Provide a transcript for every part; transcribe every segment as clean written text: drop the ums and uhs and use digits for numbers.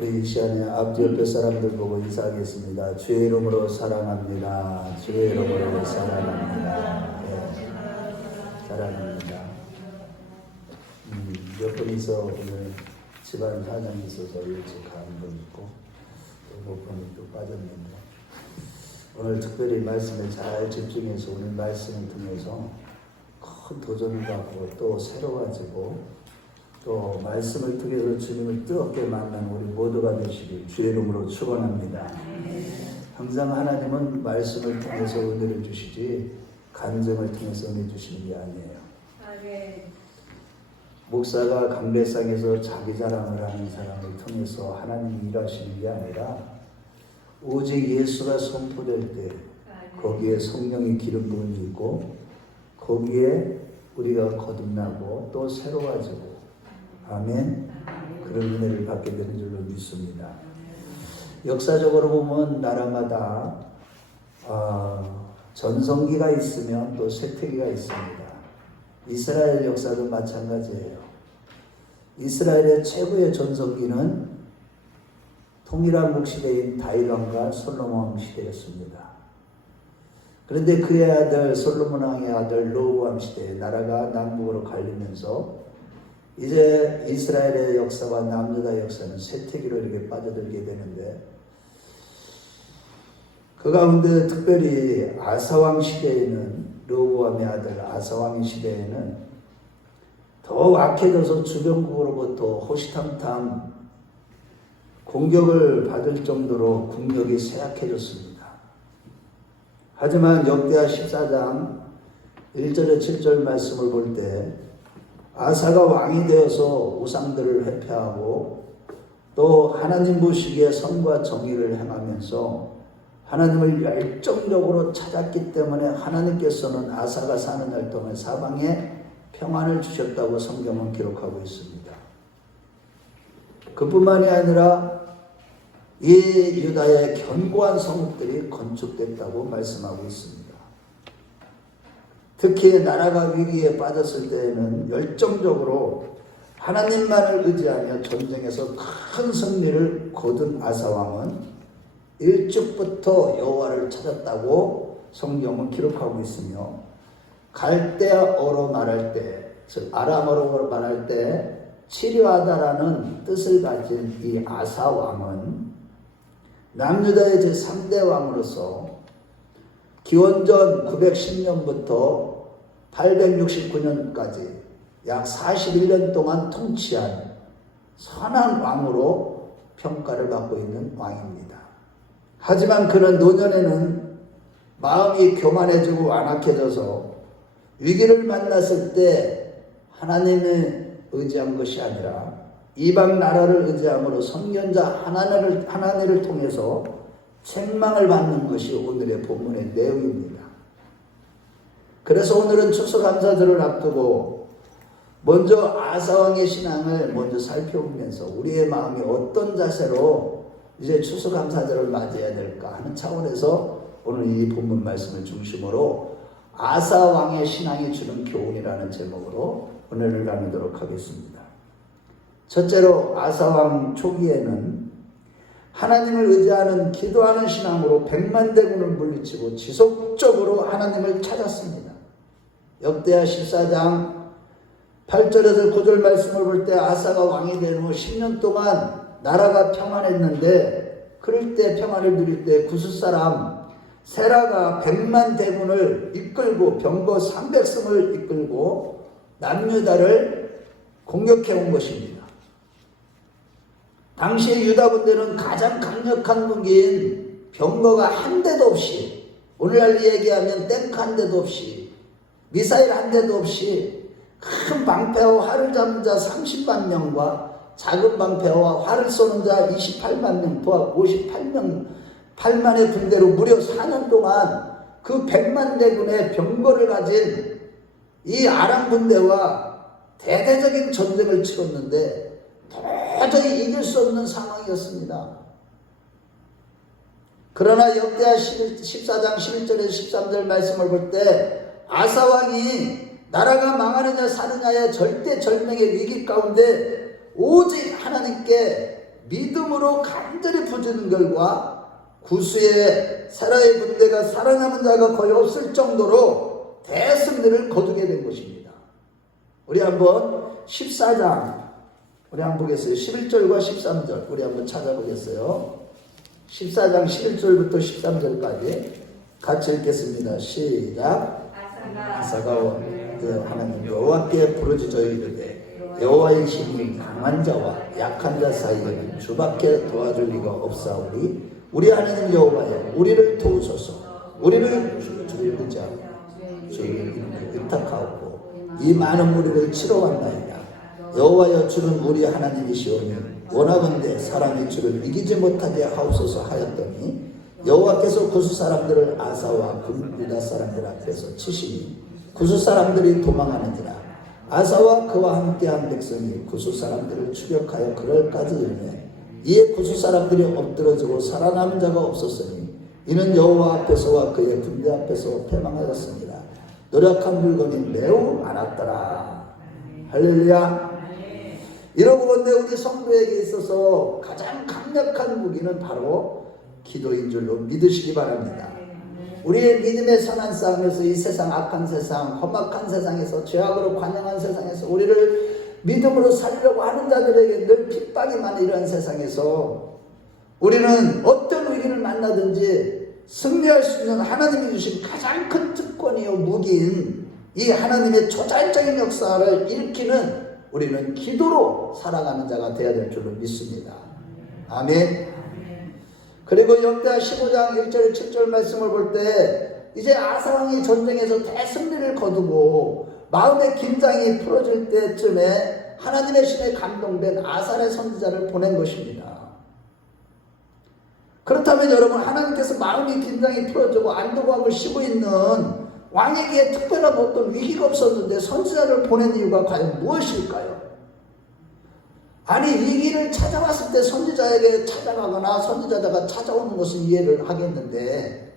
우리 이 시간에 앞뒤 옆에 사람들 보고 인사하겠습니다. 주의 이름으로 사랑합니다. 주의 이름으로 사랑합니다. 네, 사랑합니다. 몇 분이서 오늘 집안 사정이 있어서 일찍 가는 분 있고 또 몇 분이 또 빠졌는데 오늘 특별히 말씀에 잘 집중해서 오늘 말씀을 통해서 큰 도전을 받고 또 새로워지고 또 말씀을 통해서 주님을 뜨겁게 만난 우리 모두가 되시길 주의 이름으로 축원합니다. 항상 하나님은 말씀을 통해서 은혜를 주시지 간증을 통해서 은혜 주시는 게 아니에요. 목사가 강대상에서 자기 자랑을 하는 사람을 통해서 하나님이 일하시는 게 아니라 오직 예수가 선포될 때 거기에 성령의 기름 부음이 있고 거기에 우리가 거듭나고 또 새로워지고 아멘. 그런 은혜를 받게 되는 줄로 믿습니다. 역사적으로 보면 나라마다 전성기가 있으면 또 쇠퇴기가 있습니다. 이스라엘 역사도 마찬가지예요. 이스라엘의 최고의 전성기는 통일한 국시대인 다윗 왕과 솔로몬 왕 시대였습니다. 그런데 그의 아들 솔로몬 왕의 아들 로보암 시대에 나라가 남북으로 갈리면서 이제 이스라엘의 역사와 남유다 역사는 쇠퇴기로 이렇게 빠져들게 되는데 그 가운데 특별히 아사왕 시대에는 르호보암의 아들 아사왕의 시대에는 더욱 악해져서 주변국으로부터 호시탐탐 공격을 받을 정도로 국력이 쇠약해졌습니다. 하지만 역대하 14장 1절에 7절 말씀을 볼 때 아사가 왕이 되어서 우상들을 회폐하고 또 하나님 보시기에 선과 정의를 행하면서 하나님을 열정적으로 찾았기 때문에 하나님께서는 아사가 사는 날 동안 사방에 평안을 주셨다고 성경은 기록하고 있습니다. 그뿐만이 아니라 이 유다의 견고한 성읍들이 건축됐다고 말씀하고 있습니다. 특히 나라가 위기에 빠졌을 때에는 열정적으로 하나님만을 의지하며 전쟁에서 큰 승리를 거둔 아사왕은 일찍부터 여호와를 찾았다고 성경은 기록하고 있으며 갈대어로 말할 때, 즉 아람어로 말할 때 치료하다라는 뜻을 가진 이 아사왕은 남유다의 제3대 왕으로서 기원전 910년부터 869년까지 약 41년 동안 통치한 선한 왕으로 평가를 받고 있는 왕입니다. 하지만 그는 노년에는 마음이 교만해지고 완악해져서 위기를 만났을 때 하나님을 의지한 것이 아니라 이방 나라를 의지함으로 선견자 하나님을 통해서 책망을 받는 것이 오늘의 본문의 내용입니다. 그래서 오늘은 추수감사절을 앞두고 먼저 아사왕의 신앙을 먼저 살펴보면서 우리의 마음이 어떤 자세로 이제 추수감사절을 맞이해야 될까 하는 차원에서 오늘 이 본문 말씀을 중심으로 아사왕의 신앙이 주는 교훈이라는 제목으로 은혜를 나누도록 하겠습니다. 첫째로 아사왕 초기에는 하나님을 의지하는 기도하는 신앙으로 백만대군을 물리치고 지속적으로 하나님을 찾았습니다. 역대하 14장 8절에서 9절 말씀을 볼 때 아사가 왕이 된 후 10년 동안 나라가 평안했는데 그럴 때 평안을 누릴 때 구스사람 세라가 100만 대군을 이끌고 병거 300승을 이끌고 남유다를 공격해 온 것입니다. 당시 유다 군대는 가장 강력한 무기인 병거가 한 대도 없이, 오늘날 얘기하면 탱크 한 대도 없이, 미사일 한 대도 없이 큰 방패와 활을 잡는 자 30만 명과 작은 방패와 활을 쏘는 자 28만 명, 도합 58만의 군대로 무려 4년 동안 그 100만 대군의 병거를 가진 이 아람 군대와 대대적인 전쟁을 치렀는데 도저히 이길 수 없는 상황이었습니다. 그러나 역대하 14장 11절에서 13절 말씀을 볼 때 아사왕이 나라가 망하느냐 사느냐의 절대 절명의 위기 가운데 오직 하나님께 믿음으로 간절히 부르짖는 결과 구수의 사라의 군대가 살아남은 자가 거의 없을 정도로 대승리를 거두게 된 것입니다. 우리 한번 14장 우리 한번 보겠어요. 11절과 13절 우리 한번 찾아보겠어요. 14장 11절부터 13절까지 같이 읽겠습니다. 시작. 아사가 하나님 여호와께 부르짖어 이르되 여호와의 신이 강한 자와 약한 자 사이에는 주밖에 도와줄 리가 없사오니 우리 하나님 여호와여 우리를 도우소서. 우리를 주를 의지하고 주를 의탁하옵고 이 많은 무리를 치러 왔나이다. 여호와여 주는 우리 하나님이시오니 원하건대 사람이 주를 이기지 못하게 하옵소서 하였더니 여호와께서 구스 사람들을 아사와 유다 사람들 앞에서 치시니 구스 사람들이 도망하는지라. 아사와 그와 함께한 백성이 구스 사람들을 추격하여 그럴까지 이르매 이에 구스 사람들이 엎드러지고 살아남은 자가 없었으니 이는 여호와 앞에서와 그의 군대 앞에서 패망하였습니다. 노력한 물건이 매우 많았더라. 할렐루야. 이러고 본데 우리 성도에게 있어서 가장 강력한 무기는 바로 기도인 줄로 믿으시기 바랍니다. 우리의 믿음의 선한 싸움에서 이 세상 악한 세상 험악한 세상에서 죄악으로 관영한 세상에서 우리를 믿음으로 살리려고 하는 자들에게 늘 핍박이 많은 이러한 세상에서 우리는 어떤 위기를 만나든지 승리할 수 있는 하나님이 주신 가장 큰 특권이요 무기인 이 하나님의 초자연적인 역사를 일으키는 우리는 기도로 살아가는 자가 되어야 될 줄로 믿습니다. 아멘. 그리고 역대하 15장 1절 7절 말씀을 볼 때 이제 아사왕이 전쟁에서 대승리를 거두고 마음의 긴장이 풀어질 때쯤에 하나님의 신에 감동된 아사의 선지자를 보낸 것입니다. 그렇다면 여러분 하나님께서 마음의 긴장이 풀어지고 안도감을 쉬고 있는 왕에게 특별한 어떤 위기가 없었는데 선지자를 보낸 이유가 과연 무엇일까요? 아니 위기를 찾아왔을 때 선지자에게 찾아가거나 선지자가 찾아오는 것은 이해를 하겠는데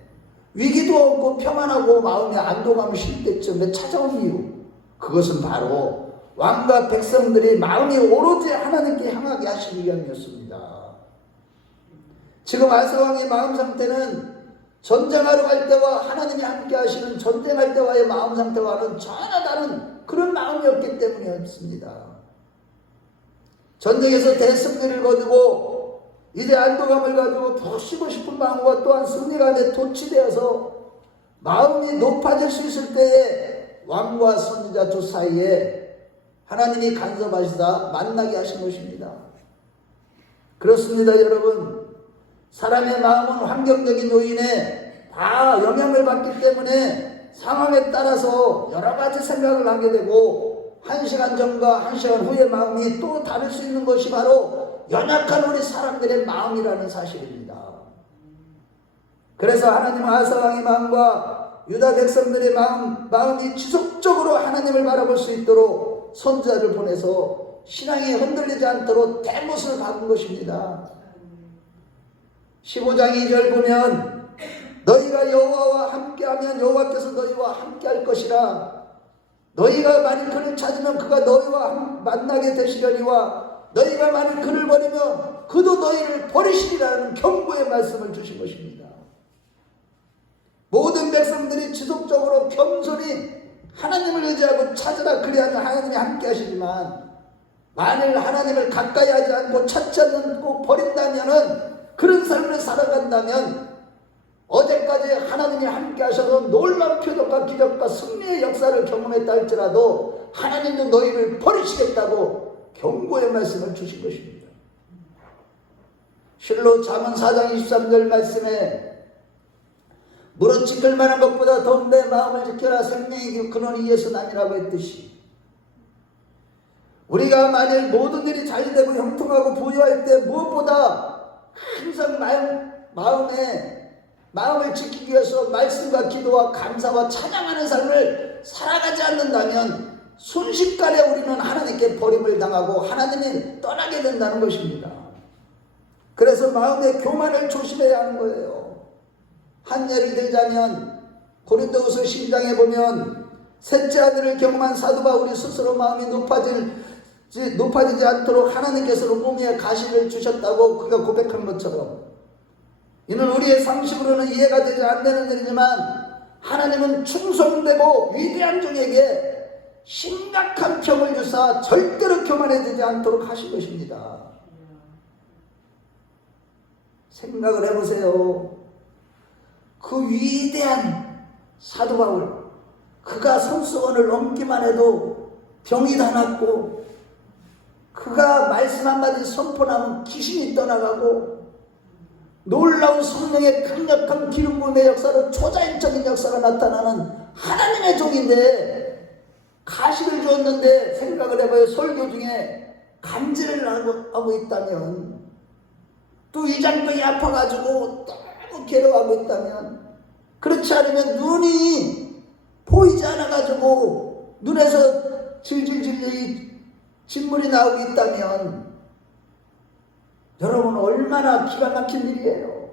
위기도 없고 평안하고 마음의 안도감을 쉴 때쯤에 찾아온 이유 그것은 바로 왕과 백성들이 마음이 오로지 하나님께 향하게 하시기 위함이었습니다. 지금 아사왕의 마음 상태는 전쟁하러 갈 때와 하나님이 함께 하시는 전쟁할 때와의 마음 상태와는 전혀 다른 그런 마음이었기 때문이었습니다. 전쟁에서 대승리를 거두고 이제 안도감을 가지고 더 쉬고 싶은 마음과 또한 승리감에 도취되어서 마음이 높아질 수 있을 때에 왕과 선지자 두 사이에 하나님이 간섭하시다 만나게 하신 것입니다. 그렇습니다. 여러분 사람의 마음은 환경적인 요인에 다 영향을 받기 때문에 상황에 따라서 여러 가지 생각을 하게 되고 1시간 전과 1시간 후의 마음이 또 다를 수 있는 것이 바로 연약한 우리 사람들의 마음이라는 사실입니다. 그래서 하나님 아사왕의 마음과 유다 백성들의 마음이 지속적으로 하나님을 바라볼 수 있도록 선지자를 보내서 신앙이 흔들리지 않도록 대못을 박은 것입니다. 15장 2절 보면 너희가 여호와와 함께하면 여호와께서 너희와 함께할 것이라. 너희가 만일 그를 찾으면 그가 너희와 만나게 되시려니와 너희가 만일 그를 버리면 그도 너희를 버리시리라는 경고의 말씀을 주신 것입니다. 모든 백성들이 지속적으로 겸손히 하나님을 의지하고 찾으라 그리하면 하나님이 함께 하시지만 만일 하나님을 가까이 하지 않고 찾지 않고 버린다면은 그런 삶을 살아간다면 어제까지 하나님이 함께 하셔서 놀라운 표적과 기적과 승리의 역사를 경험했다 할지라도 하나님도 너희를 버리시겠다고 경고의 말씀을 주신 것입니다. 실로 잠언 4장 23절 말씀에 무릇 지킬 만한 것보다 더 내 마음을 지켜라 생명의 근원이 예수 아니라고 했듯이 우리가 만일 모든 일이 잘 되고 형통하고 부유할 때 무엇보다 항상 마음을 지키기 위해서 말씀과 기도와 감사와 찬양하는 삶을 살아가지 않는다면 순식간에 우리는 하나님께 버림을 당하고 하나님이 떠나게 된다는 것입니다. 그래서 마음의 교만을 조심해야 하는 거예요. 한 예를 들자면 고린도후서 12장에 보면 셋째 아들을 경험한 사도 바울이 스스로 마음이 높아질 높아지지 않도록 하나님께서는 몸에 가시를 주셨다고 그가 고백한 것처럼, 이는 우리의 상식으로는 이해가 되지 않는 일이지만 하나님은 충성되고 위대한 종에게 심각한 병을 주사 절대로 교만해지지 않도록 하신 것입니다. 생각을 해보세요. 그 위대한 사도 바울, 그가 손수건을 얹기만 해도 병이 다 낫고, 그가 말씀 한마디 선포하면 귀신이 떠나가고, 놀라운 성령의 강력한 기름 부음의 역사로 초자연적인 역사가 나타나는 하나님의 종인데 가시를 주었는데, 생각을 해봐요. 설교 중에 간질을 하고 있다면, 또 위장병이 아파가지고 너무 괴로워하고 있다면, 그렇지 않으면 눈이 보이지 않아가지고 눈에서 질질질 진물이 나오고 있다면, 여러분 얼마나 기가 막힌 일이에요.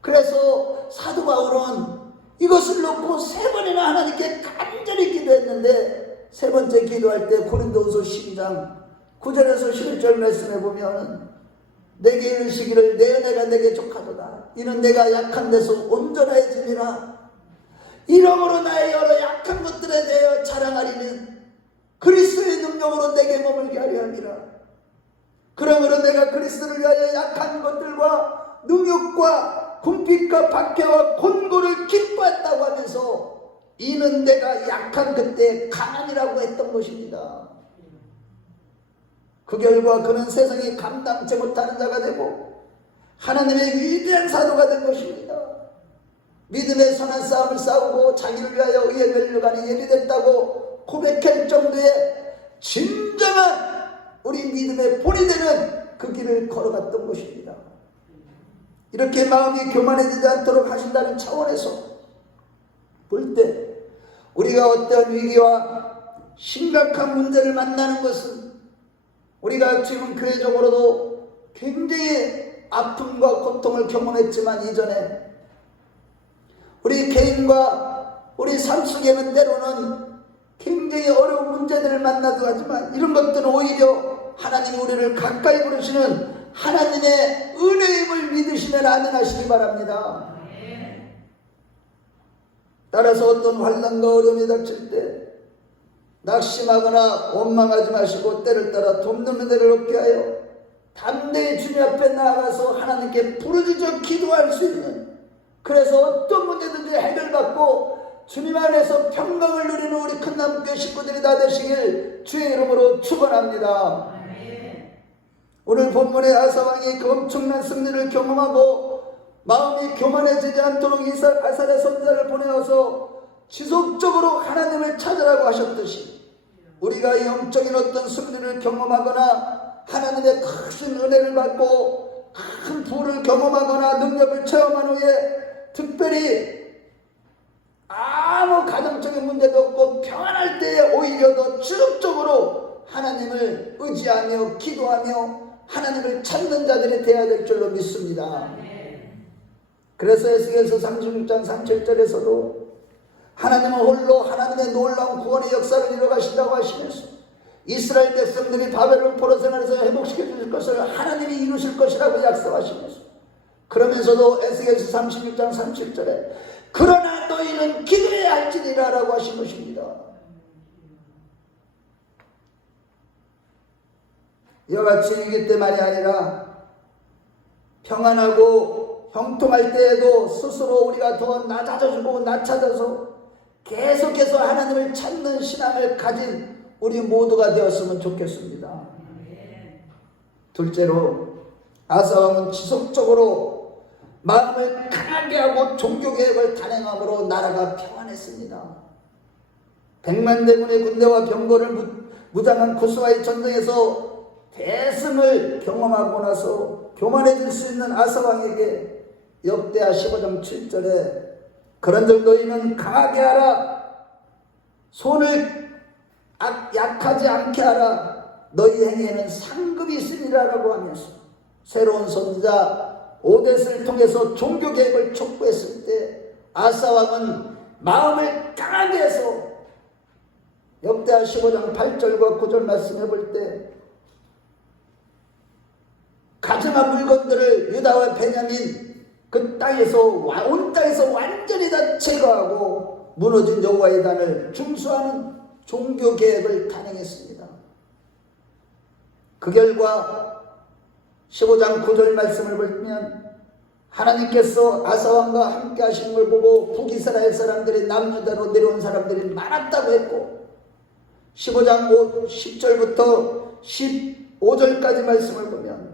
그래서 사도 바울은 이것을 놓고 3번이나 하나님께 간절히 기도했는데, 3번째 기도할 때 고린도후서 12장 9절에서 11절 말씀해 보면, 내게 이르시기를 내 은혜가 내게 족하도다. 이는 내가 약한 데서 온전해지니라. 이러므로 나의 여러 약한 것들에 대하여 자랑하리는 그리스도의 능력으로 내게 머물게 하려 함이라. 그러므로 내가 그리스도를 위하여 약한 것들과 능욕과 궁핍과 박해와 곤고를 기뻐했다고 하면서, 이는 내가 약한 그때 강함이라고 했던 것입니다. 그 결과 그는 세상이 감당치 못하는 자가 되고 하나님의 위대한 사도가 된 것입니다. 믿음의 선한 싸움을 싸우고 자기를 위하여 의에 멸류관이 예비됐다고 고백할 정도의 진정한 우리 믿음의 본이 되는 그 길을 걸어갔던 것입니다. 이렇게 마음이 교만해지지 않도록 하신다는 차원에서 볼 때, 우리가 어떤 위기와 심각한 문제를 만나는 것은, 우리가 지금 교회적으로도 굉장히 아픔과 고통을 경험했지만, 이전에 우리 개인과 우리 삶 속에는 때로는 굉장히 어려운 문제들을 만나도 하지만, 이런 것들은 오히려 하나님이 우리를 가까이 부르시는 하나님의 은혜임을 믿으시면 아멘하시기 바랍니다. 따라서 어떤 환난과 어려움이 닥칠 때 낙심하거나 원망하지 마시고, 때를 따라 돕는 은혜를 얻게 하여 담대히 주님 앞에 나아가서 하나님께 부르짖어 기도할 수 있는, 그래서 어떤 문제든지 해결받고 주님 안에서 평강을 누리는 우리 큰나무교회 식구들이 다 되시길 주의 이름으로 축원합니다. 오늘 본문의 아사왕이 그 엄청난 승리를 경험하고 마음이 교만해지지 않도록 아살의 선자를 보내어서 지속적으로 하나님을 찾으라고 하셨듯이, 우리가 영적인 어떤 승리를 경험하거나 하나님의 큰 은혜를 받고 큰 부를 경험하거나 능력을 체험한 후에 특별히 아무 가정적인 문제도 없고 평안할 때에 오히려 더 지속적으로 하나님을 의지하며 기도하며 하나님을 찾는 자들이 되어야 될 줄로 믿습니다. 그래서 에스겔서 36장 37절에서도 하나님은 홀로 하나님의 놀라운 구원의 역사를 이뤄가신다고 하시면서, 이스라엘 백성들이 바벨론 포로 생활에서 회복시켜 주실 것을 하나님이 이루실 것이라고 약속하시면서, 그러면서도 에스겔서 36장 37절에 그러나 너희는 기도해야 할지니라 라고 하신 것입니다. 이와 같이 위기 때만이 아니라 평안하고 형통할 때에도 스스로 우리가 더 낮아져주고 낮아져서 계속해서 하나님을 찾는 신앙을 가진 우리 모두가 되었으면 좋겠습니다. 둘째로, 아사왕은 지속적으로 마음을 강하게 하고 종교개혁을 단행함으로 나라가 평안했습니다. 100만 대군의 군대와 병거를 무장한 구스와의 전쟁에서 대승을 경험하고 나서 교만해질 수 있는 아사왕에게 역대하 15장 7절에 그런 정도이면 강하게 하라, 손을 약하지 않게 하라, 너희 행위에는 상급이 있으리라 라고 하면서 새로운 선지자 오뎃을 통해서 종교개혁을 촉구했을 때 아사왕은 마음을 강하게 해서 역대하 15장 8절과 9절 말씀해 볼 때 가증한 물건들을 유다와 베냐민 그 땅에서 온 땅에서 완전히 다 제거하고 무너진 여호와의 단을 중수하는 종교 개혁을 단행했습니다. 그 결과 15장 9절 말씀을 보면 하나님께서 아사 왕과 함께 하시는 걸 보고 북이스라엘 사람들이 남유다로 내려온 사람들이 많았다고 했고 15장 10절부터 15절까지 말씀을 보면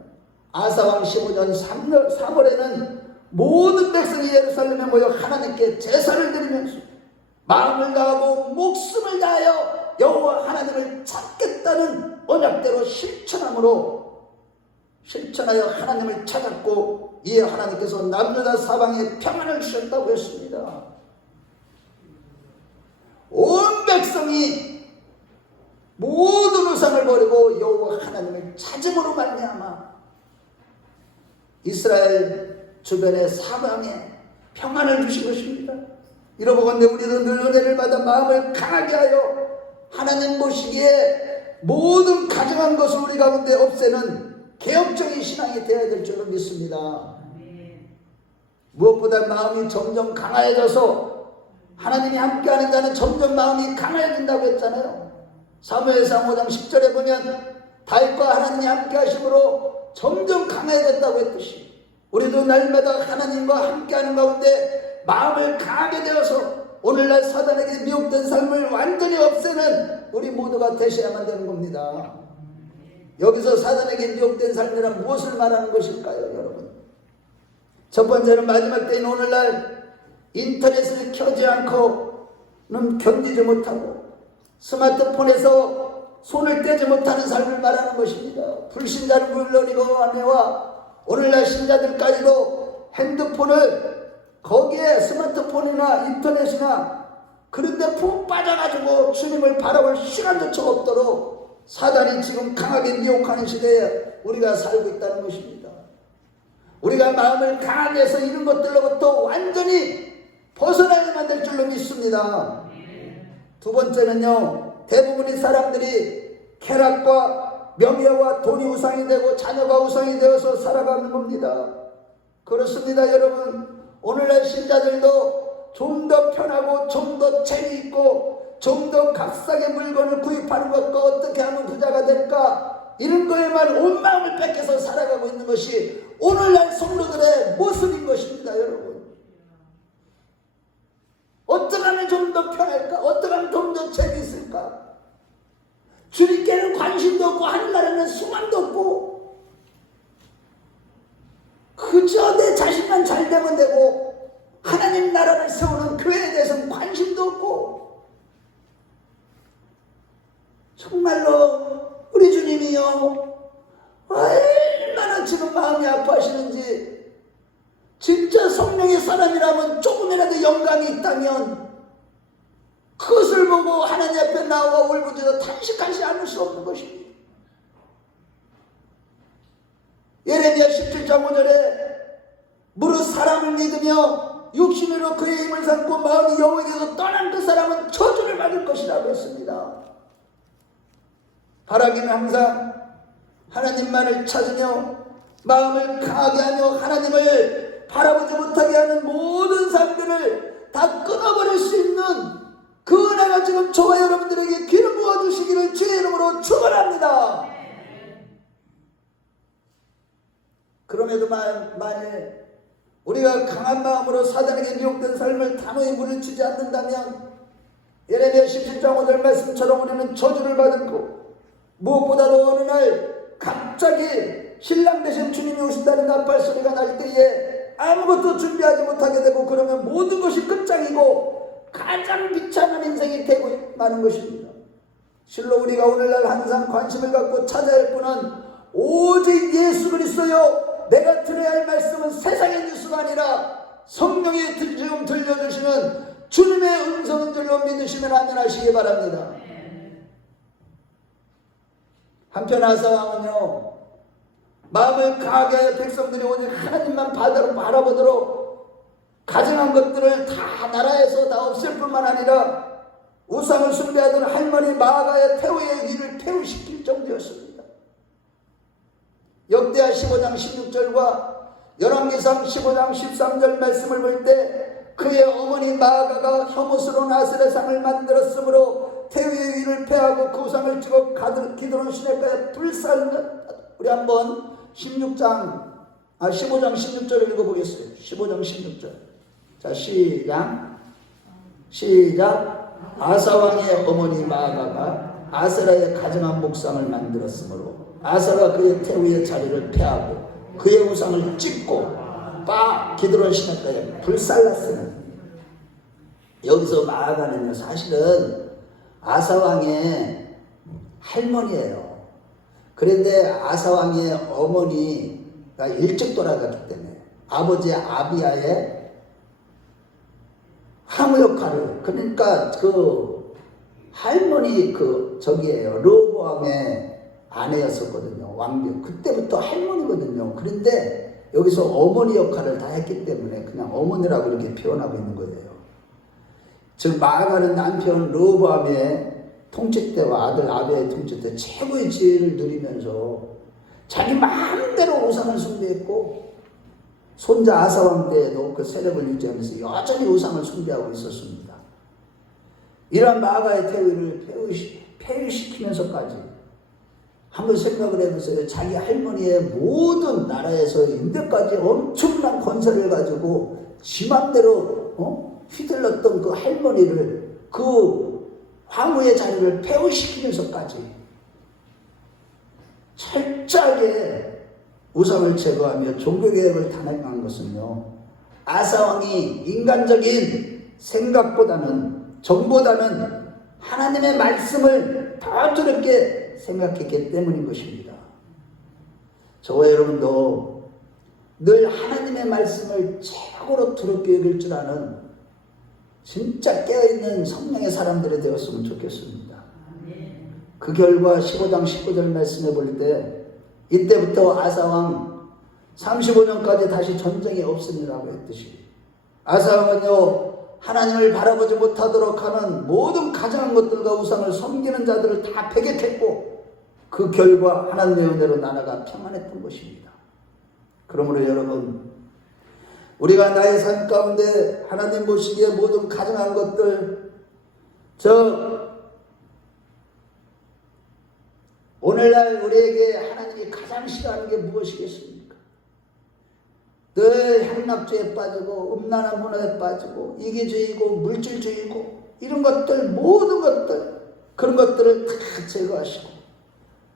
아사왕 15년 3월에는 모든 백성이 예루살렘에 모여 하나님께 제사를 드리면서 마음을 다하고 목숨을 다하여 여호와 하나님을 찾겠다는 언약대로 실천하여 하나님을 찾았고 이에 하나님께서 남유다 사방에 평안을 주셨다고 했습니다. 온 백성이 모든 우상을 버리고 여호와 하나님을 찾음으로 말미암아 이스라엘 주변의 사방에 평안을 주신 것입니다. 이러보건대 우리도 늘 은혜를 받아 마음을 강하게 하여 하나님 보시기에 모든 가증한 것을 우리 가운데 없애는 개혁적인 신앙이 되어야 될 줄로 믿습니다. 무엇보다 마음이 점점 강해져서 하나님이 함께하는 자는 점점 마음이 강해진다고 했잖아요. 사무엘상 5장 10절에 보면 다윗과 하나님이 함께 하심으로 점점 강해졌다고 했듯이 우리도 날마다 하나님과 함께하는 가운데 마음을 강하게 되어서 오늘날 사단에게 미혹된 삶을 완전히 없애는 우리 모두가 되셔야만 되는 겁니다. 여기서 사단에게 미혹된 삶이란 무엇을 말하는 것일까요, 여러분? 첫 번째는 마지막 때인 오늘날 인터넷을 켜지 않고는 견디지 못하고 스마트폰에서 손을 떼지 못하는 삶을 말하는 것입니다. 불신자는 물론이고 아내와 오늘날 신자들까지도 핸드폰을 거기에 스마트폰이나 인터넷이나 그런 데 푹 빠져가지고 주님을 바라볼 시간조차 없도록 사단이 지금 강하게 미혹하는 시대에 우리가 살고 있다는 것입니다. 우리가 마음을 강하게 해서 이런 것들로부터 완전히 벗어나야만 될 줄로 믿습니다. 두 번째는요, 대부분의 사람들이 쾌락과 명예와 돈이 우상이 되고 자녀가 우상이 되어서 살아가는 겁니다. 그렇습니다, 여러분. 오늘날 신자들도 좀 더 편하고 좀 더 재미있고 좀 더 값싸게 물건을 구입하는 것과 어떻게 하면 부자가 될까, 이런 거에만 온 마음을 뺏겨서 살아가고 있는 것이 오늘날 성도들의 모습인 것입니다, 여러분. 어떻게 하면 좀 더 편할까? 어떻게 하면 좀 더 재미있을까? 주님께는 관심도 없고 하늘나라는 소망도 없고 그저 내 자신만 잘 되면 되고 하나님 나라를 세우는 교회에 대해서는 관심도 없고, 정말로 우리 주님이요 얼마나 지금 마음이 아파하시는지, 진짜 성령의 사람이라면 조금이라도 영감이 있다면 그것을 보고 하나님 앞에 나와 울부짖어 탄식하지 않을 수 없는 것입니다. 예레미야 17장 5절에 무릇 사람을 믿으며 육신으로 그의 힘을 삼고 마음이 여호와에게서 떠난 그 사람은 저주를 받을 것이라고 했습니다. 바라기는 항상 하나님만을 찾으며 마음을 강하게 하며 하나님을 바라보지 못하게 하는 모든 삶들을 다 끊어버릴 수 있는 그 은혜가 지금 저와 여러분들에게 기름 부어주시기를 주의 이름으로 축원합니다. 그럼에도 만일 우리가 강한 마음으로 사단에게 미혹된 삶을 단호히 물리치지 않는다면 예레미야 17장 5절 말씀처럼 우리는 저주를 받고, 무엇보다도 어느 날 갑자기 신랑 되신 주님이 오신다는 나팔 소리가 날 때에 아무것도 준비하지 못하게 되고, 그러면 모든 것이 끝장이고 가장 비참한 인생이 되고 마는 것입니다. 실로 우리가 오늘날 항상 관심을 갖고 찾아야 할 분은 오직 예수 그리스도요, 내가 들어야 할 말씀은 세상의 뉴스가 아니라 성령이 지금 들려주시는 주님의 음성인 줄로 믿으시면 아멘 하시기 바랍니다. 한편 아사왕은요, 마음을 강하게 하여 백성들이 오직 하나님만 바라보도록 가증한 것들을 다 나라에서 다 없앨 뿐만 아니라 우상을 숭배하던 할머니 마아가의 태우의 위를 폐위시킬 정도였습니다. 역대하 15장 16절과 열왕기상 15장 13절 말씀을 볼 때 그의 어머니 마아가가 혐오스러운 아세라상을 만들었으므로 태위의 위를 폐하고 그 우상을 찍어 기드론 시내가에 불살른. 우리 한번 15장 16절을 읽어보겠어요. 15장 16절. 자, 시작. 아사왕의 어머니 마아가가 아세라의 가증한 목상을 만들었으므로 아사가 그의 태위의 자리를 폐하고 그의 우상을 찍고 기드론 시내가에 불살랐으니. 여기서 마아가는요 사실은 아사왕의 할머니예요. 그런데 아사왕의 어머니가 일찍 돌아갔기 때문에 아버지 아비야의 황후 역할을, 그러니까 그 할머니 저기에요 르호보암의 아내였었거든요. 왕비 그때부터 할머니거든요. 그런데 여기서 어머니 역할을 다 했기 때문에 그냥 어머니라고 이렇게 표현하고 있는 거예요. 즉 마아가는 남편 르호보암의 통치 때와 아들 아비야의 통치 때 최고의 지혜를 누리면서 자기 마음대로 우상을 숭배했고, 손자 아사왕 때에도 그 세력을 유지하면서 여전히 우상을 숭배하고 있었습니다. 이러한 마아가의 태위를 폐위시키면서까지 한번 생각을 해보세요. 자기 할머니의 모든 나라에서 인데까지 엄청난 권세를 가지고 지 맘대로 휘둘렀던 그 할머니를, 그 황후의 자리를 폐위시키면서까지 철저하게 우상을 제거하며 종교개혁을 단행한 것은요, 아사왕이 인간적인 생각보다는 정보다는 하나님의 말씀을 더 두렵게 생각했기 때문인 것입니다. 저와 여러분도 늘 하나님의 말씀을 최고로 두렵게 여길 줄 아는 진짜 깨어있는 성령의 사람들이 되었으면 좋겠습니다. 그 결과 15장 19절 말씀해 볼 때 이때부터 아사왕 35년까지 다시 전쟁이 없으리라고 했듯이 아사왕은요 하나님을 바라보지 못하도록 하는 모든 가증한 것들과 우상을 섬기는 자들을 다 배격했고, 그 결과 하나님의 은혜로 나라가 평안했던 것입니다. 그러므로 여러분, 우리가 나의 삶 가운데 하나님 보시기에 모든 가증한 것들, 오늘날 우리에게 하나님이 가장 싫어하는 게 무엇이겠습니까? 늘 향락주에 빠지고 음란한 문화에 빠지고 이기주의고 물질주의고 이런 것들, 모든 것들, 그런 것들을 다 제거하시고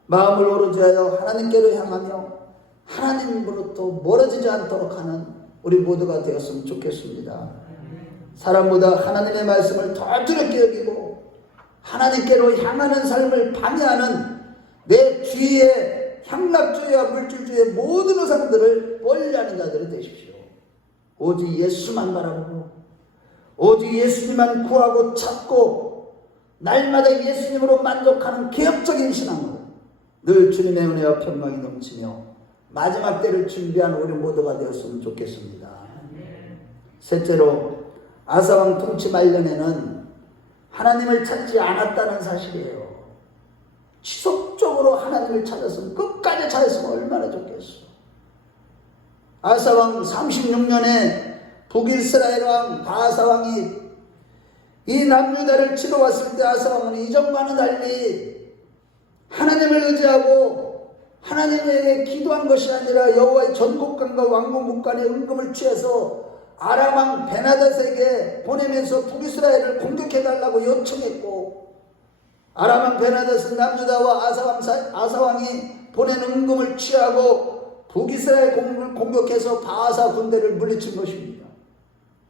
마음을 오로지 하여 하나님께로 향하며 하나님으로부터 멀어지지 않도록 하는 우리 모두가 되었으면 좋겠습니다. 사람보다 하나님의 말씀을 더 두렵게 여기고 하나님께로 향하는 삶을 방해하는 내 주위의 향락주의와 물질주의의 모든 우상들을 멀리하는 자들이 되십시오. 오직 예수만 바라보고 오직 예수님만 구하고 찾고 날마다 예수님으로 만족하는 개혁적인 신앙으로 늘 주님의 은혜와 평강이 넘치며 마지막 때를 준비한 우리 모두가 되었으면 좋겠습니다. 셋째로, 아사왕 통치 말년에는 하나님을 찾지 않았다는 사실이에요. 지속적으로 하나님을 찾았으면, 끝까지 찾았으면 얼마나 좋겠어. 아사왕 36년에 북이스라엘 왕 바하사왕이 이 남유다를 치러 왔을 때 아사왕은 이전과는 달리 하나님을 의지하고 하나님에게 기도한 것이 아니라 여호와의 전국관과 왕궁국관의 은금을 취해서 아람 왕 베나닷에게 보내면서 북이스라엘을 공격해달라고 요청했고, 아람 왕 베나닷은 남유다와 아사왕이 보낸 은금을 취하고 북이스라엘 공을 공격해서 바하사 군대를 물리친 것입니다.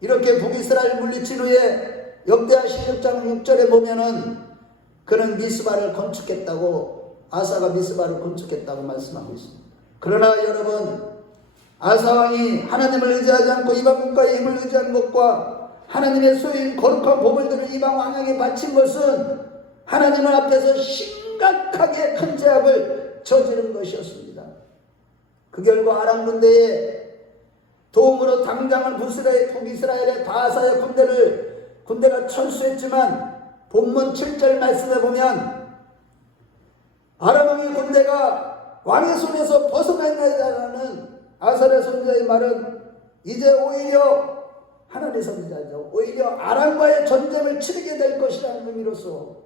이렇게 북이스라엘 물리친 후에 역대하 16장 6절에 보면은 그는 미스바를 건축했다고, 아사가 미스바를 건축했다고 말씀하고 있습니다. 그러나 여러분, 아사왕이 하나님을 의지하지 않고 이방 국가의 힘을 의지한 것과 하나님의 소유인 거룩한 보물들을 이방 왕에게 바친 것은 하나님 앞에서 심각하게 큰 죄악을 저지른 것이었습니다. 그 결과 아람 군대의 도움으로 당장은 북이스라엘의 바하사의 군대가 철수했지만 본문 7절 말씀에 보면 아람 왕의 군대가 왕의 손에서 벗어나야라는 아사랴 선지자의 말은 이제 오히려 하나님의 선지자죠. 오히려 아람과의 전쟁을 치르게 될 것이라는 의미로서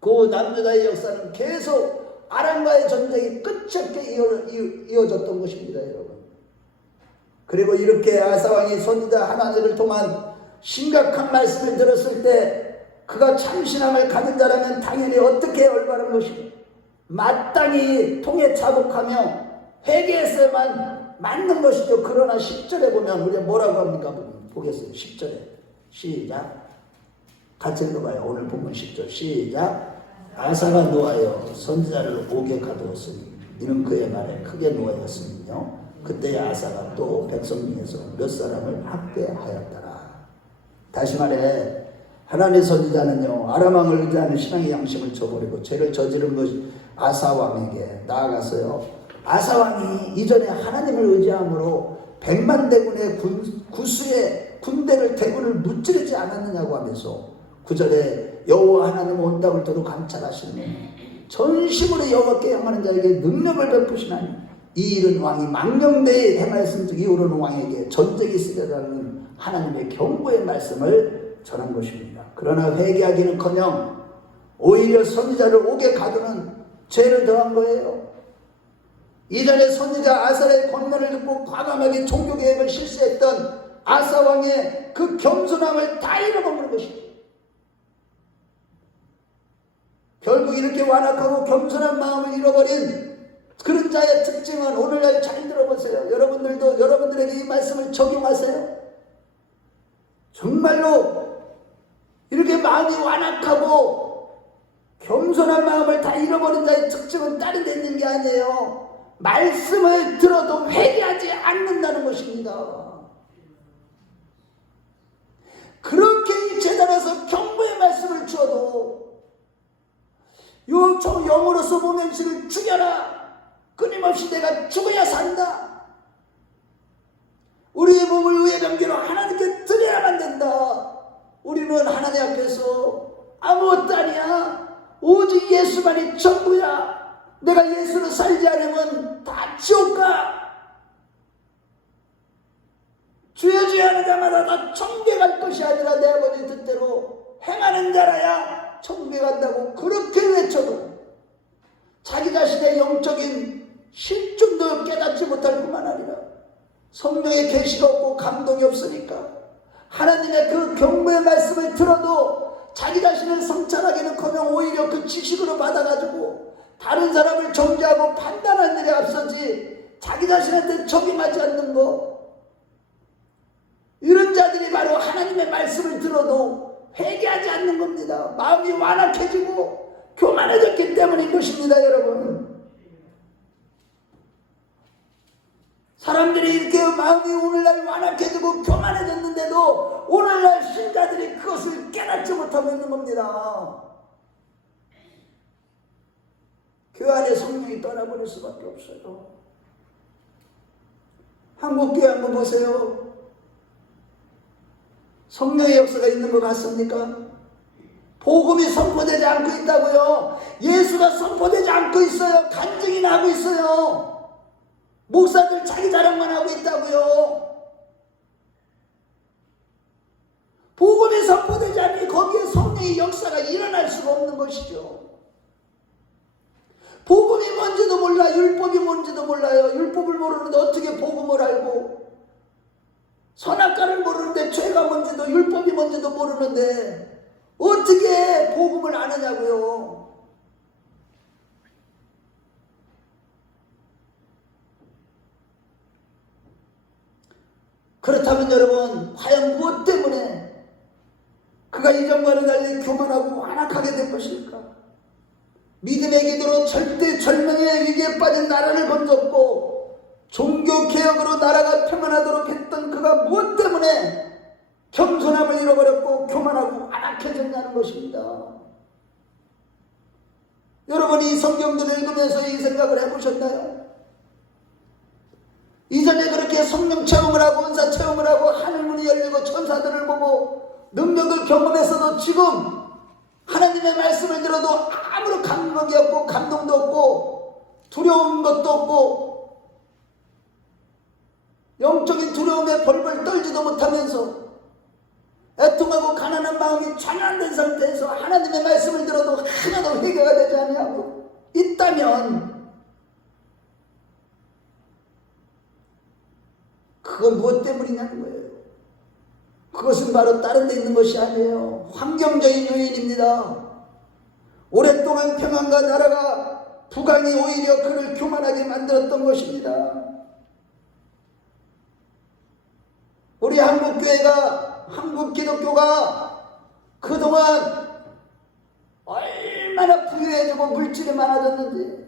그 남유다의 역사는 계속 아람과의 전쟁이 끝이 없게 이어졌던 것입니다, 여러분. 그리고 이렇게 아사왕이 선지자 하나님을 통한 심각한 말씀을 들었을 때 그가 참신함을 가진 자라면 당연히 어떻게 올바른 것입니까? 마땅히 통에 자복하며 회개했어야만 맞는 것이죠. 그러나 10절에 보면 우리가 뭐라고 합니까? 보겠습니다. 10절에 시작 같이 읽어봐요. 오늘 본문 10절 시작. 아사가 노하여 선지자를 옥에 가두었으니 이는 그의 말에 크게 노하였으며 그때 아사가 또 백성 중에서 몇 사람을 학대하였더라. 다시 말해 하나님의 선지자는요 아람 왕을 의지하는 신앙의 양심을 저버리고 죄를 저지른 것이 아사 왕에게 나아가서요 아사 왕이 이전에 하나님을 의지함으로 100만 대군의 구수의 군대를 대군을 무찌르지 않았느냐고 하면서 9절에 여호와 하나님 온 땅을 도로 감찰하시는 전심으로 여호와께 향하는 자에게 능력을 베푸시나니 이 일은 왕이 망령되이 행하였은 즉 이후로는 왕에게 전쟁이 있으리라는 하나님의 경고의 말씀을 전한 것입니다. 그러나 회개하기는커녕 오히려 선지자를 옥에 가두는 죄를 더한 거예요. 이전에 선지자 아사의 권면을 듣고 과감하게 종교개혁을 실시했던 아사 왕의 그 겸손함을 다 잃어버린 것입니다. 결국 이렇게 완악하고 겸손한 마음을 잃어버린 그런 자의 특징은 오늘날 잘 들어보세요. 여러분들도 여러분들에게 이 말씀을 적용하세요. 정말로 이렇게 마음이 완악하고 겸손한 마음을 다 잃어버린 자의 특징은 다른 데 있는 게 아니에요. 말씀을 들어도 회개하지 않는다는 것입니다. 그렇게 이 재단에서 경고의 말씀을 주어도 저 영으로서 모면씨를 죽여라. 끊임없이 내가 죽어야 산다. 우리의 몸을 의의 병기로 하나님께 드려야만 된다. 우리는 하나님 앞에서 아무것도 아니야. 오직 예수만이 전부야. 내가 예수를 살지 않으면 다 지옥 가. 주여 주여 하는 자마다 다 천국에 갈 것이 아니라 내 아버지 뜻대로 행하는 자라야 천국에 간다고 그렇게 외쳐도 자기 자신의 영적인 실존도 깨닫지 못할 뿐만 아니라 성령의 계시가 없고 감동이 없으니까 하나님의 그 경고의 말씀을 들어도 자기 자신을 성찰하기는커녕 오히려 그 지식으로 받아가지고 다른 사람을 정죄하고 판단하는 일에 앞서지 자기 자신한테 적용하지 않는 것, 이런 자들이 바로 하나님의 말씀을 들어도 회개하지 않는 겁니다. 마음이 완악해지고 교만해졌기 때문인 것입니다. 여러분, 사람들이 이렇게 마음이 오늘날 완악해지고 교만해졌는데도 오늘날 신자들이 그것을 깨닫지 못하고 있는 겁니다. 교회 안에 성령이 떠나버릴 수밖에 없어요. 한국교회 한번 보세요. 성령의 역사가 있는 것 같습니까? 복음이 선포되지 않고 있다고요. 예수가 선포되지 않고 있어요. 간증이나 하고 있어요. 목사들 자기 자랑만 하고 있다고요. 복음이 선포되지 않으니 거기에 성령의 역사가 일어날 수가 없는 것이죠. 복음이 뭔지도 몰라, 율법이 뭔지도 몰라요. 율법을 모르는데 어떻게 복음을 알고, 선악과를 모르는데 죄가 뭔지도 율법이 뭔지도 모르는데 어떻게 복음을 아느냐고요. 그렇다면 여러분, 과연 무엇 때문에 그가 이전과는 달리 교만하고 완악하게 된 것일까? 믿음의 기도로 절대 절명의 위기에 빠진 나라를 건졌고 종교개혁으로 나라가 평안하도록 했던 그가 무엇 때문에 겸손함을 잃어버렸고 교만하고 완악해졌냐는 것입니다. 여러분이 이 성경들을 읽으면서 이 생각을 해보셨나요? 이전에 그렇게 성령 체험을 하고 은사 체험을 하고 하늘문이 열리고 천사들을 보고 능력을 경험했어도 지금 하나님의 말씀을 들어도 아무런 감격이 없고 감동도 없고 두려운 것도 없고 영적인 두려움에 벌벌 떨지도 못하면서 애통하고 가난한 마음이 전환된 상태에서 하나님의 말씀을 들어도 하나도 회개가 되지 아니하고 있다면 그건 무엇 때문이냐는 거예요. 그것은 바로 다른 데 있는 것이 아니에요. 환경적인 요인입니다. 오랫동안 평안과 나라가 부강이 오히려 그를 교만하게 만들었던 것입니다. 우리 한국교회가, 한국기독교가 그동안 얼마나 부유해지고 물질이 많아졌는지,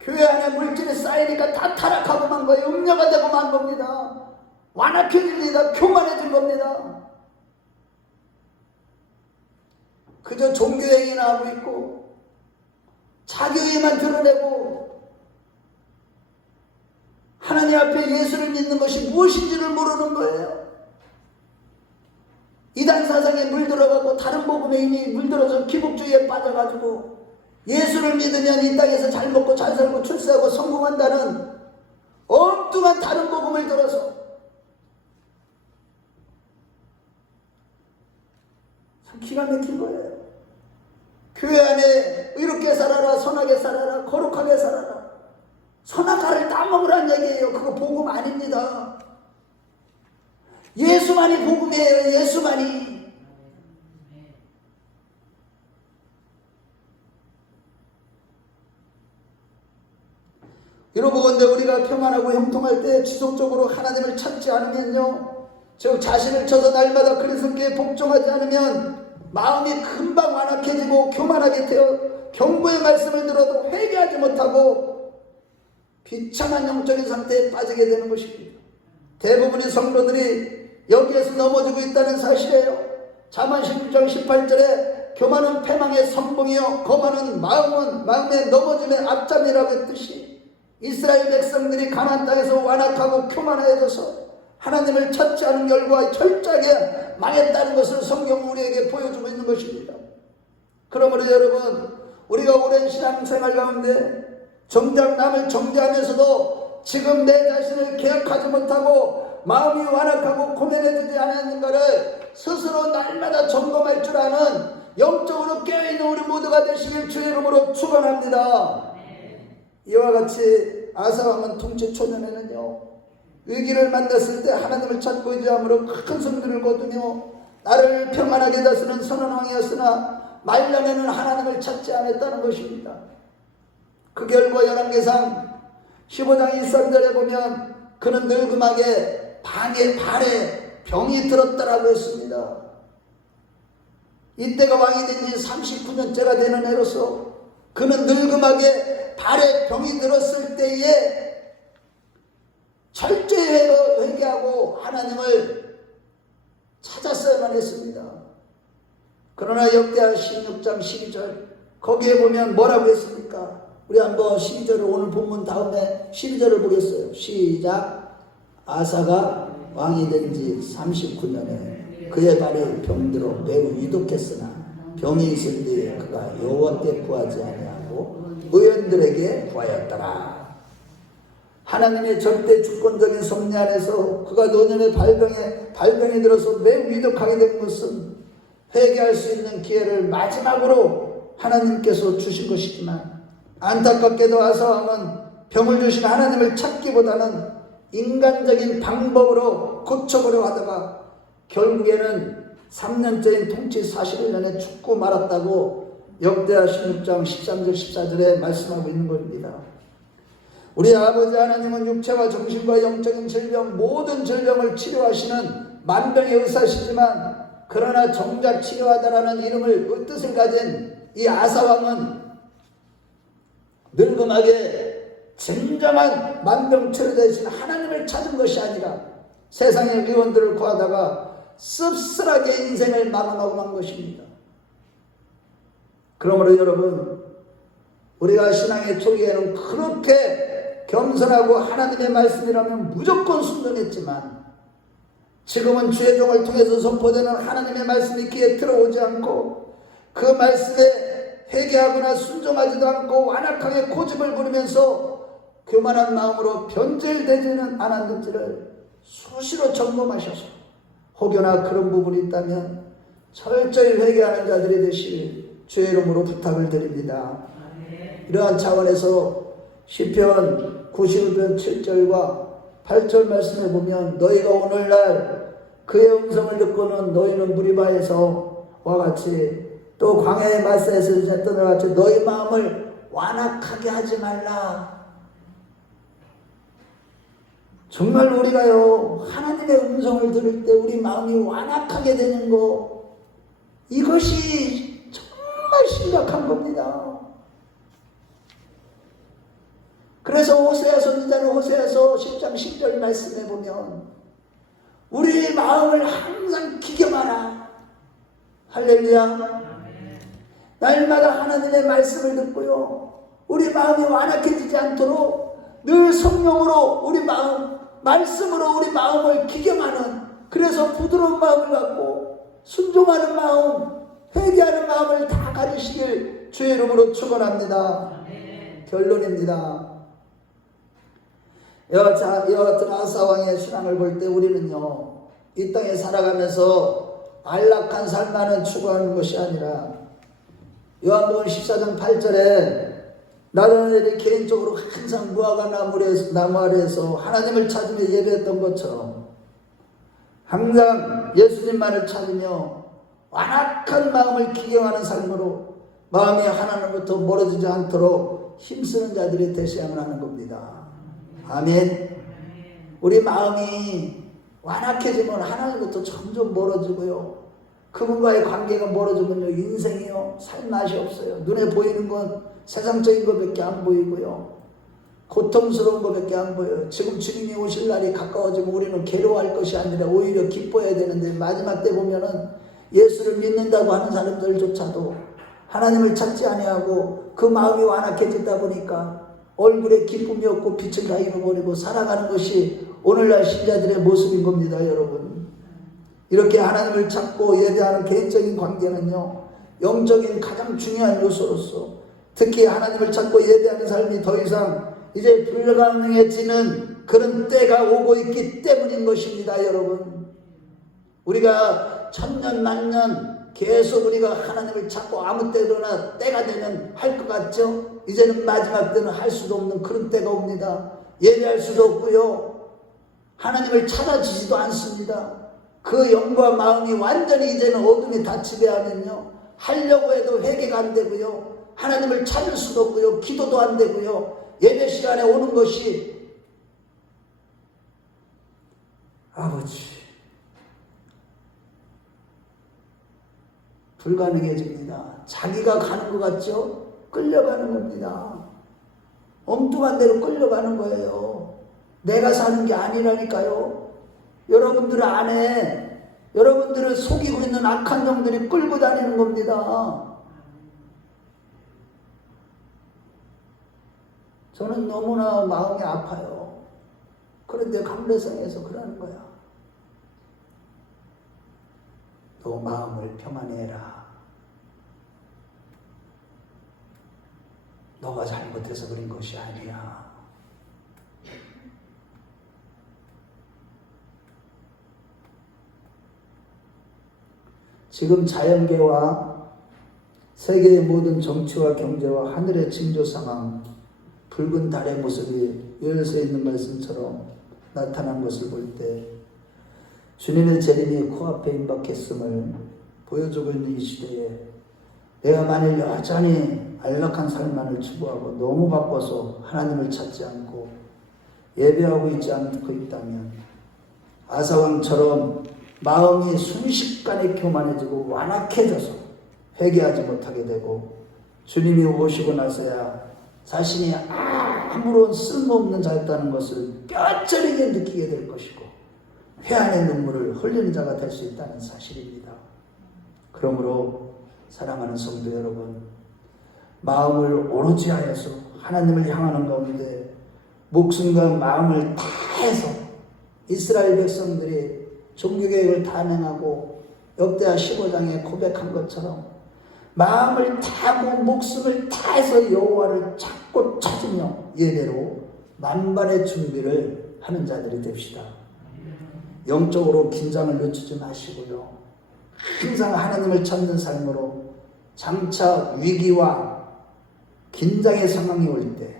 교회 안에 물질이 쌓이니까 다 타락하고 만 거예요. 음녀가 되고 만 겁니다. 완악해집니다. 교만해진 겁니다. 그저 종교행위나 하고 있고 자기의만 드러내고 하나님 앞에 예수를 믿는 것이 무엇인지를 모르는 거예요. 이단 사상에 물들어가고 다른 복음에 이미 물들어서 기복주의에 빠져가지고 예수를 믿으면 이 땅에서 잘 먹고 잘 살고 출세하고 성공한다는 엉뚱한 다른 복음을 들어서 참 기가 막힌 거예요. 교회 안에 의롭게 살아라, 선하게 살아라, 거룩하게 살아라. 선악과를 따먹으란 얘기예요. 그거 복음 아닙니다. 예수만이 복음이에요. 예수만이. 여러분, 근데 우리가 평안하고 형통할 때 지속적으로 하나님을 찾지 않으면요, 즉 자신을 쳐서 날마다 그리스도께 복종하지 않으면 마음이 금방 완악해지고 교만하게 되어 경고의 말씀을 들어도 회개하지 못하고 비참한 영적인 상태에 빠지게 되는 것입니다. 대부분의 성도들이 여기에서 넘어지고 있다는 사실이에요. 잠언 16장 18절에 교만은 패망의 선봉이요 거만은 마음의 넘어짐의 앞잠이라고 했듯이 이스라엘 백성들이 가나안 땅에서 완악하고 교만해져서 하나님을 찾지 않은 결과 철저하게 망했다는 것을 성경은 우리에게 보여주고 있는 것입니다. 그러므로 여러분, 우리가 오랜 신앙생활 가운데 정작 남을 정죄하면서도 지금 내 자신을 개혁하지 못하고 마음이 완악하고 고민해지지 않았는가를 스스로 날마다 점검할 줄 아는 영적으로 깨어있는 우리 모두가 되시길 주의 이름으로 축원합니다. 이와 같이 아사 왕은 통치 초년에는요, 위기를 만났을 때 하나님을 찾고 의지함으로 큰 승리를 거두며 나를 평안하게 다스리는 선한 왕이었으나 말년에는 하나님을 찾지 않았다는 것입니다. 그 결과 열왕기상 15장 23절에 보면 그는 늙음하게 발에 병이 들었다라고 했습니다. 이때가 왕이 된 지 39년째가 되는 해로서 그는 늙음하게 발에 병이 들었을 때에 철저히 회개하고 하나님을 찾았어야만 했습니다. 그러나 역대하 16장 12절 거기에 보면 뭐라고 했습니까? 우리 한번 12절을 오늘 본문 다음에 12절을 보겠어요. 시작. 아사가 왕이 된 지 39년에 그의 발이 병들어 매우 위독했으나 병이 있을 때에 그가 여호와께 구하지 아니하고 의원들에게 구하였더라. 하나님의 절대 주권적인 섭리 안에서 그가 노년의 발병이 들어서 매우 위독하게 된 것은 회개할 수 있는 기회를 마지막으로 하나님께서 주신 것이지만 안타깝게도 아사왕은 병을 주신 하나님을 찾기보다는 인간적인 방법으로 고쳐보려 하다가 결국에는 3년째인 통치 41년에 죽고 말았다고 역대하 16장 13절 14절에 말씀하고 있는 겁니다. 우리 아버지 하나님은 육체와 정신과 영적인 질병 모든 질병을 치료하시는 만병의 의사시지만 그러나 정작 치료하다라는 이름을 뜻을 가진 이 아사왕은 늙음하게 진정한 만병치료 대신 하나님을 찾은 것이 아니라 세상의 의원들을 구하다가 씁쓸하게 인생을 마감하고 만 것입니다. 그러므로 여러분, 우리가 신앙의 초기에는 그렇게 겸손하고 하나님의 말씀이라면 무조건 순종했지만 지금은 주의 종을 통해서 선포되는 하나님의 말씀이 귀에 들어오지 않고 그 말씀에 회개하거나 순종하지도 않고 완악하게 고집을 부리면서 교만한 마음으로 변절되지는 않았는지를 수시로 점검하셔서 혹여나 그런 부분이 있다면 철저히 회개하는 자들이 되실 주의 이름으로 부탁을 드립니다. 이러한 차원에서 시편 91편 7절과 8절 말씀에 보면 너희가 오늘날 그의 음성을 듣고는 너희는 무리바에서와 같이 또 광야의 마사에서 했던 것 같이 너희 마음을 완악하게 하지 말라. 정말 우리가요 하나님의 음성을 들을 때 우리 마음이 완악하게 되는 거, 이것이 정말 심각한 겁니다. 그래서 호세아 선지자는 호세아서 10장 10절 말씀에 보면 우리의 마음을 항상 기경하라. 할렐루야. 날마다 하나님의 말씀을 듣고요 우리 마음이 완악해지지 않도록 늘 성령으로 우리 마음, 말씀으로 우리 마음을 기경하는, 그래서 부드러운 마음을 갖고 순종하는 마음, 회개하는 마음을 다 가지시길 주의 이름으로 축원합니다. 결론입니다. 이와 같은 아사왕의 신앙을 볼 때 우리는요 이 땅에 살아가면서 안락한 삶만은 추구하는 것이 아니라 요한복음 14장 8절에 나단엘이 개인적으로 항상 무화과 나무 아래에서 하나님을 찾으며 예배했던 것처럼 항상 예수님만을 찾으며 완악한 마음을 기경하는 삶으로 마음이 하나님부터 멀어지지 않도록 힘쓰는 자들이 되셔야만 하는 겁니다. 아멘. 우리 마음이 완악해지면 하나님부터 점점 멀어지고요 그분과의 관계가 멀어지면요 인생이요 살 맛이 없어요. 눈에 보이는 건 세상적인 것밖에 안 보이고요 고통스러운 것밖에 안 보여요. 지금 주님이 오실 날이 가까워지면 우리는 괴로워할 것이 아니라 오히려 기뻐해야 되는데 마지막 때 보면은 예수를 믿는다고 하는 사람들조차도 하나님을 찾지 아니하고 그 마음이 완악해지다 보니까 얼굴에 기쁨이 없고 빛을 다 잃어버리고 살아가는 것이 오늘날 신자들의 모습인 겁니다. 여러분, 이렇게 하나님을 찾고 예배하는 개인적인 관계는요 영적인 가장 중요한 요소로서 특히 하나님을 찾고 예배하는 삶이 더 이상 이제 불가능해지는 그런 때가 오고 있기 때문인 것입니다. 여러분, 우리가 천년 만년 계속 우리가 하나님을 찾고 아무 때로나 때가 되면 할 것 같죠? 이제는 마지막 때는 할 수도 없는 그런 때가 옵니다. 예배할 수도 없고요 하나님을 찾아지지도 않습니다. 그 영과 마음이 완전히 이제는 어둠이 다 지배하면요 하려고 해도 회개가 안 되고요 하나님을 찾을 수도 없고요 기도도 안 되고요 예배 시간에 오는 것이 아버지 불가능해집니다. 자기가 가는 것 같죠? 끌려가는 겁니다. 엉뚱한 데로 끌려가는 거예요. 내가 사는 게 아니라니까요. 여러분들 안에 여러분들을 속이고 있는 악한 영들이 끌고 다니는 겁니다. 저는 너무나 마음이 아파요. 그런데 감례성에서 그러는 거야. 너 마음을 평안해라. 너가 잘못해서 그런 것이 아니야. 지금 자연계와 세계의 모든 정치와 경제와 하늘의 징조 상황, 붉은 달의 모습이 요엘서에 있는 말씀처럼 나타난 것을 볼 때 주님의 재림이 코앞에 임박했음을 보여주고 있는 이 시대에 내가 만일 여전히 안락한 삶만을 추구하고 너무 바빠서 하나님을 찾지 않고 예배하고 있지 않고 있다면 아사왕처럼 마음이 순식간에 교만해지고 완악해져서 회개하지 못하게 되고 주님이 오시고 나서야 자신이 아무런 쓸모없는 자였다는 것을 뼈저리게 느끼게 될 것이고 회한의 눈물을 흘리는 자가 될 수 있다는 사실입니다. 그러므로 사랑하는 성도 여러분, 마음을 오로지 하여서 하나님을 향하는 가운데 목숨과 마음을 다해서 이스라엘 백성들이 종교개혁을 단행하고 역대하 15장에 고백한 것처럼 마음을 다하고 목숨을 다해서 여호와를 찾고 찾으며 예배로 만반의 준비를 하는 자들이 됩시다. 영적으로 긴장을 늦추지 마시고요. 항상 하나님을 찾는 삶으로 장차 위기와 긴장의 상황이 올 때,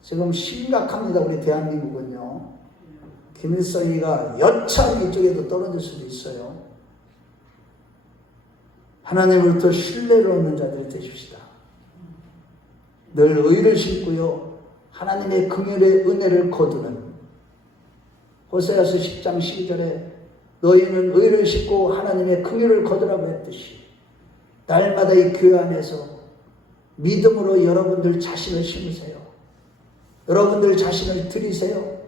지금 심각합니다. 우리 대한민국은요. 김일성이가 여차하면 이쪽에도 떨어질 수도 있어요. 하나님으로부터 신뢰를 얻는 자들이 되십시다. 늘 의를 신고요. 하나님의 긍휼의 은혜를 거두는, 호세아서 10장 12절에 너희는 의를 신고 하나님의 긍휼을 거두라고 했듯이 날마다 이 교회 안에서 믿음으로 여러분들 자신을 심으세요. 여러분들 자신을 드리세요.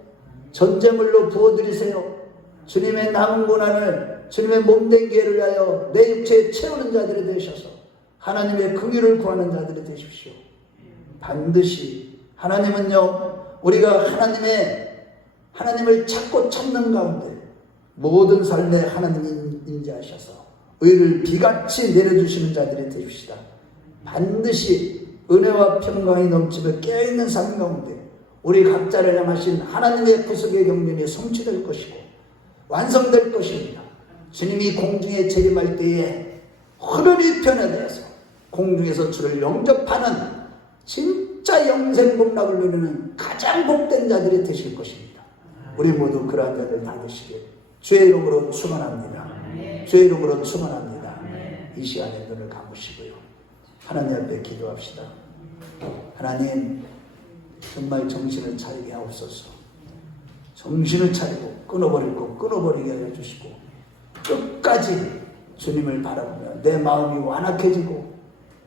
전제물로 부어드리세요. 주님의 남은 고난을 주님의 몸된 기회를 위하여 내 육체에 채우는 자들이 되셔서 하나님의 긍휼을 구하는 자들이 되십시오. 반드시 하나님은요, 우리가 하나님을 찾고 찾는 가운데 모든 삶에 하나님이 임재하셔서 의를 비같이 내려주시는 자들이 되십시다. 반드시 은혜와 평강이 넘치며 깨어있는 삶 가운데 우리 각자를 향하신 하나님의 구속의 경륜이 성취될 것이고 완성될 것입니다. 주님이 공중에 재림할 때에 하늘이 변화되어서 공중에서 주를 영접하는 진짜 영생 복락을 누리는 가장 복된 자들이 되실 것입니다. 우리 모두 그러한 자들 다 되시길 주의 이름으로 축원합니다. 주의 이름으로 축원합니다. 이 시간에 눈을 감으시고요. 하나님 앞에 기도합시다. 하나님, 정말 정신을 차리게 하옵소서. 정신을 차리고 끊어버리게 해주시고 끝까지 주님을 바라보며 내 마음이 완악해지고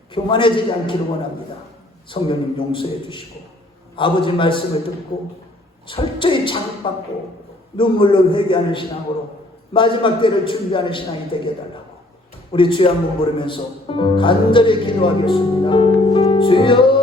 교만해지지 않기를 원합니다. 성령님 용서해 주시고 아버지 말씀을 듣고 철저히 자극받고 눈물로 회개하는 신앙으로 마지막 때를 준비하는 신앙이 되게 해달라고 우리 주여 한번 부르면서 간절히 기도하겠습니다. 주여